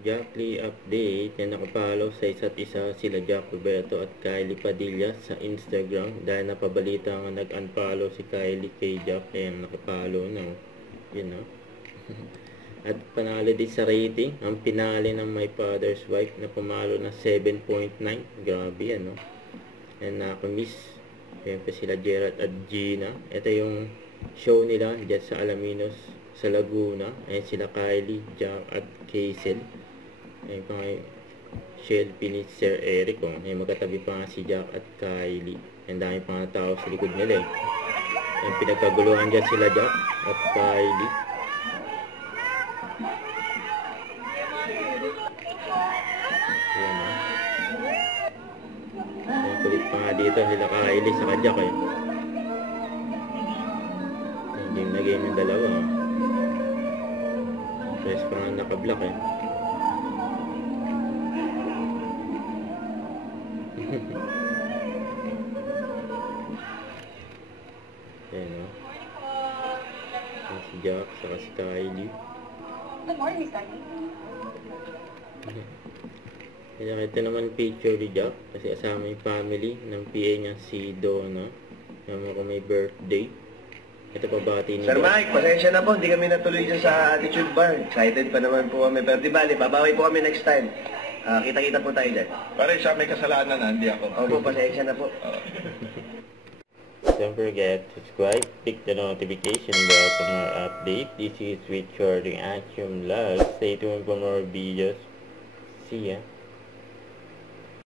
Jack Lee update na nakapalo sa isa't isa sila Jack Roberto at Kylie Padilla sa Instagram dahil napabalita nga nag-unfollow si Kylie kay Jack kaya nakapalo na. Yun no. At panalo din sa rating ang pinali ng My Father's Wife na pumalo na 7.9. Grabe yan no. And nakamiss. Siyempre sila Gerald at Gina. Ito yung show nila dyan sa Alaminos sa Laguna. Ayan sila Kylie, Jack at Hazel. Ayan pa nga Shelby ni Sir Eric. Ayan magkatabi pa nga si Jack at Kylie. Ayan dami pa nga tao sa likod nila eh. Ayan pinagkaguluhan dyan sila Jack at Kylie. Ayan o. Ayan kulit pa nga dito sila Kylie sa Jack eh. Ayan game na game yung dalawa o. Press pa nga naka-block eh. Ayan o. Ayan si Jack saka si Kylie. Good morning, Miss Kylie. Kaya ito naman picture ni Jack kasi asama yung family ng PA niya si Donna. Naman ko may birthday. Ito pabati ni Sir Mike, pasensya na po, hindi kami natuloy dyan sa Attitude Bar. Excited pa naman po kami, pero di bali, babawi po kami next time. Kita-kita po tayo dyan. Pare siya may kasalanan na, hindi ako. Opo, pasensya na po. Don't forget to subscribe, click the notification bell for more update. This is Sweet Shorting Action Vlog. Stay tuned for more videos. See ya.